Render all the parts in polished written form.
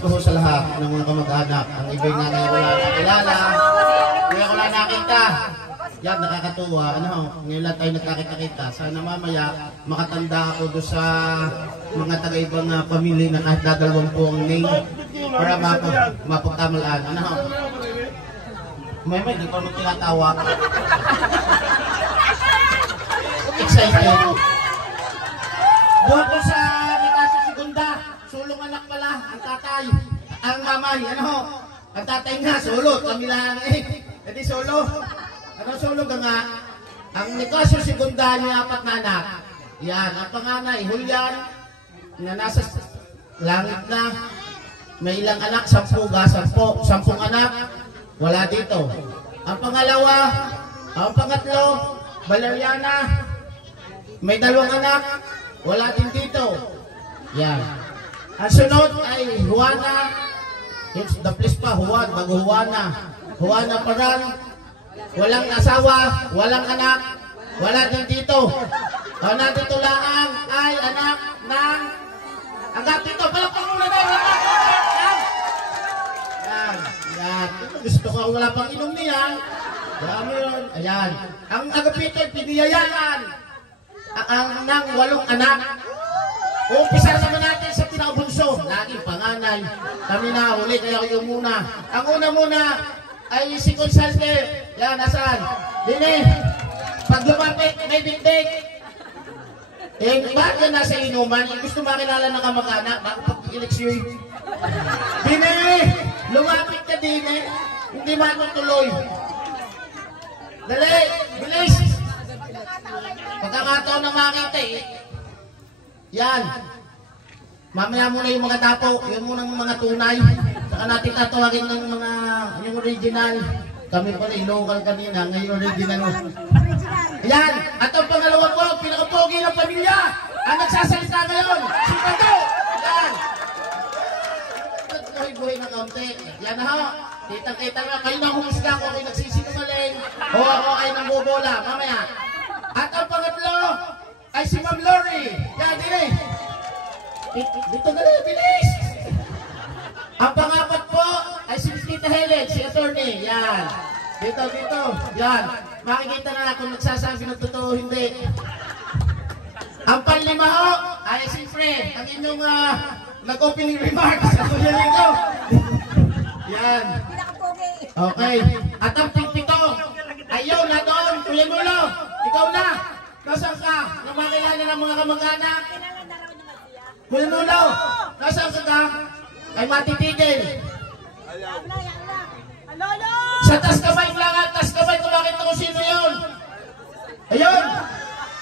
Pasko ho sa lahat ng mga kamag-anak. Ang iba'y nga ngayon wala nakilala. Kaya wala nakita. Yan, nakakatuwa. Ngayon lang tayo nagkakita-kita. Sana mamaya makatanda ako doon sa mga taga-ibang pamilya na kahit dadalawang po ang name para mapagkamalaan. May di pa mo tinatawa. Excited. Buwan po sa Nicaso Segunda. Sulong anak pala, ang tatay, ang mamay, ang tatay nga, solo, kami lang Hindi solo. Solo ka nga? Ang Nicaso Segunda niya 4 na anak. Yan, ang panganay, Julian, na nasa langit na. May ilang anak, 10 anak, wala dito. Ang pangalawa, ang pangatlo, Valeriana, may 2 anak, wala din dito. Yan. Ang sunod ay Juana, the place pa, Juan, bago Juana. Juana Paran, walang asawa, walang anak, wala din dito. Ang nandito lang ay anak ng, hanggang dito, palakpak muna na yung anak. Yan, yan. Gusto ko, wala pang inom niya. Ayan. Ang agapito ay piniyayaan ang ng 8 anak. Umpisa naman natin sa pinakabunso. Laging panganay. Kami na huli, kaya kayo muna. Ang una muna ay si Consulte. Yan, nasaan? Dini. Pag lumapit, may bintig. Bakit yan nasa inuman? Gusto makilala ng kamag-anak. Pag-eleksyon. Dini. Lumapit ka, Dini. Hindi matutuloy. Dali. Bilis. Pagkakataon na makita Yan. Mamaya muna yung mga tapo, yun muna yung mga tunay. Saka natin tatawagin ng mga, yung original. Kami pala yung local kanina, ngayon original. Yan. At ang pangalawa po, pinakapogi ng pamilya. Ang nagsasalita ngayon, si Pato. Yan. Buhay-buhay ng kaunti. Yan na ho. Kitang-kita nga, kayo nang humusga ko, kayo nagsisinungaling. O ako ay nambobola. Mamaya. At ang pangatlo ay si Ma'am Lori. Yan, dili. Dito na rin, bilis. Ang pangapat po ay si Tita Helen, si attorney. Yan. Dito. Yan. Makikita na kung nagsasabi ng totoo hindi. Ang panlima ho ay si Fred, ang inyong nag-opening remarks. Yan. Okay. At ang pito, ayaw na doon, Kuya Nulo. Ikaw na. Nasaan ka? Nang makilala ng mga kamag-anak? Kuya Nulo, nasaan ka? Ay matitigil. Sa tas kamay lang at tas kamay ko makita kung sino yun. Ayun.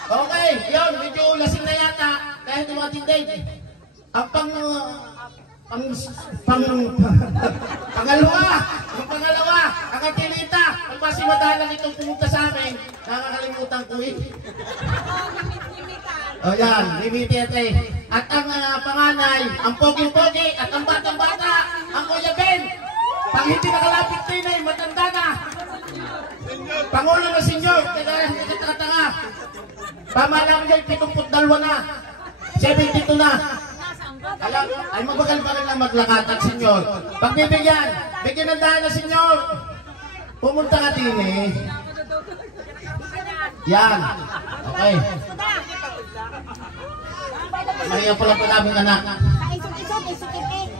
Okay, yun. Medyo lasing na yata. Kahit yung mga tindig. Ang pangalawa, ang katilita. Ang pasimadalang itong pumunta sa amin. Nakakalimutan ko O yan, limited At ang panganay, ang pogi-pogi at ang batang-bata, ang Kuya Ben. Pag hindi nakalapit din matanda na. Pangulo na senyor, tanga-tanga. Pamalang niya, 72 na. 72 na. Ay mabagal-bagal na maglakad at senyor. Pag bibigyan, bigyan ng daan na senyor. Pumunta ka din Yan. Okay. Maria pala po namin anak.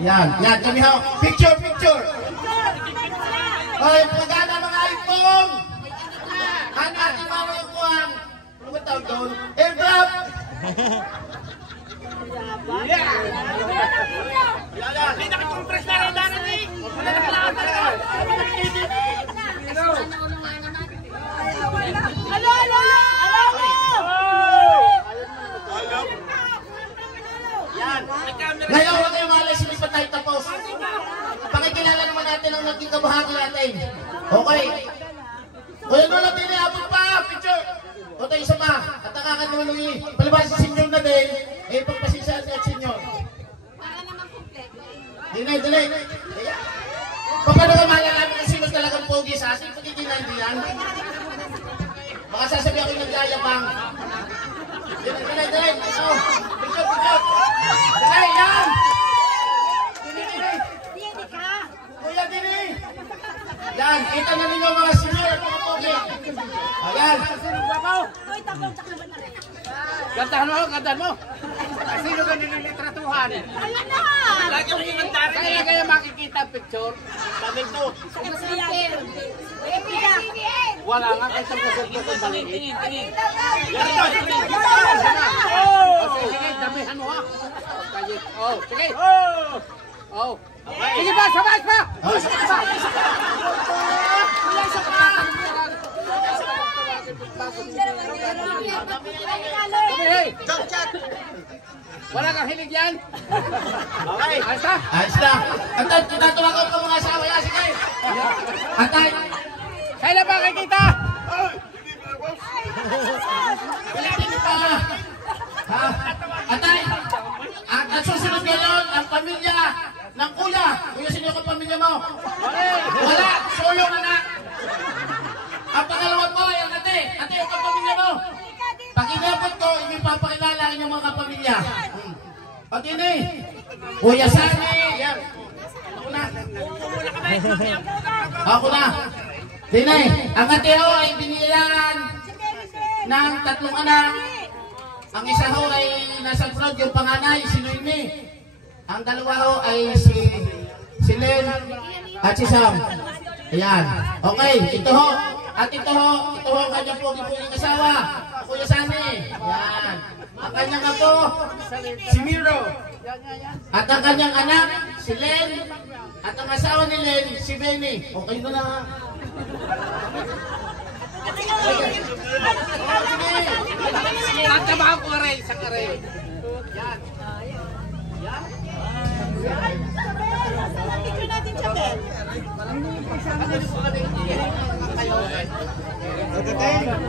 Yan. Yan. Kami ho. Picture. Oy, pagana mga iPhone. Anak, imawa yung kuhan. Ano ba tawag doon? Airdrop. Hindi nakikcompress na rin dana ni. Wala na kailangan talaga. Hello! Yan. Ngayon, huwag kayong malas, hindi pa tayo tapos. Pakikilala naman natin ang naging kabahagi natin. Okay. Kuya Nulo, tiniabot pa. Picture. O tayo isa pa. At nakakanuloy. Palibas sa senyor na din. Pagpasisaan niya at senyor. Para naman kompleto. Dili. Paano ka malalaman kung sino talagang pogi sa asin? Pagkikinan diyan. Baka sasabi ako yung nagyayabang. Dili. Picture. Dili, yan. Dili. Yan, kita na ninyo mga senior at mga pogi. Ayan. Gandahan mo. Sino ka nililitratuhan? Ayun na! Lagi yung komentary. Kaya makikita ang picture. Sabi to. Wala nga kasi sa kusog ko kung tingin. Sige, damihan mo ha. Sige. Sige ba, sabay pa! Wala kang hilig yan? Okay. Ayos na? Ayos na. Antay, tinatawag ko mga asawa. Yan, sige. Antay. Kailan ba kikita? Pilipin pa. Ha? Antay. At susunod ngayon, ang pamilya ng kuya. Kuya, sino yung pamilya mo? Wala. Sulong anak. Ang pangalawa mo ay ang ate. Ate, yung pamilya mo. Pag inabot ko, ipapakilala ang inyong mga kapamilya. Pag ini, Kuya Sani, yan. Ako na. Ako na. Dinay, ang ate ho ay binilan ng 3 anak. Ang isa ho ay nasa front, yung panganay, si Noemi. Ang dalawa ho ay si Len at si Sam. Ayan. Okay, ito ho. At ito ho ang kanyang pogi-poging asawa, Kuya Sani. Yan. Ang kanyang apo, si Miro. At ang kanyang anak, si Len. At ang asawa ni Len, si Benny. Okay na lang ha. Nagtabaho ko aray, isang aray. Yan.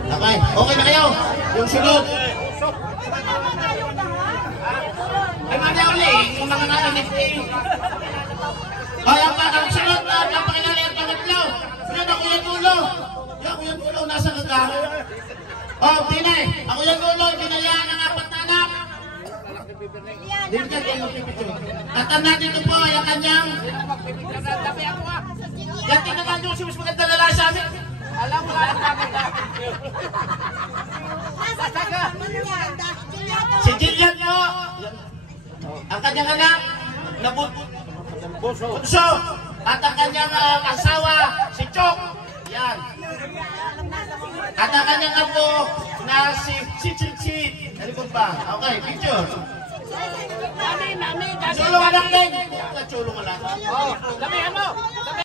Okay, okay na kayo. Yung sunod. Ay, mga uli, yung mga narinig ay, ang sunod na napakilala yung pangatlo. Sunod ako yung tulo. Yung ako yung tulo, nasa kagaho. Oh, Pinay, ako yung tulo, binayaan ng 4 na anak. Tatam natin ito po, yung kanyang. Yan, tingnan nga nyo, si mas maganda lalaki sa amin. Alam mo lang maganda. Si Jillian mo, ang kanyang anak, na Bunso. At ang kanyang asawa, si Chok. Yan. At ang kanyang apo na si Chichit. Nalikod ba? Okay, picture. Mami. Sulong anak din. Sulong anak. Damihan mo.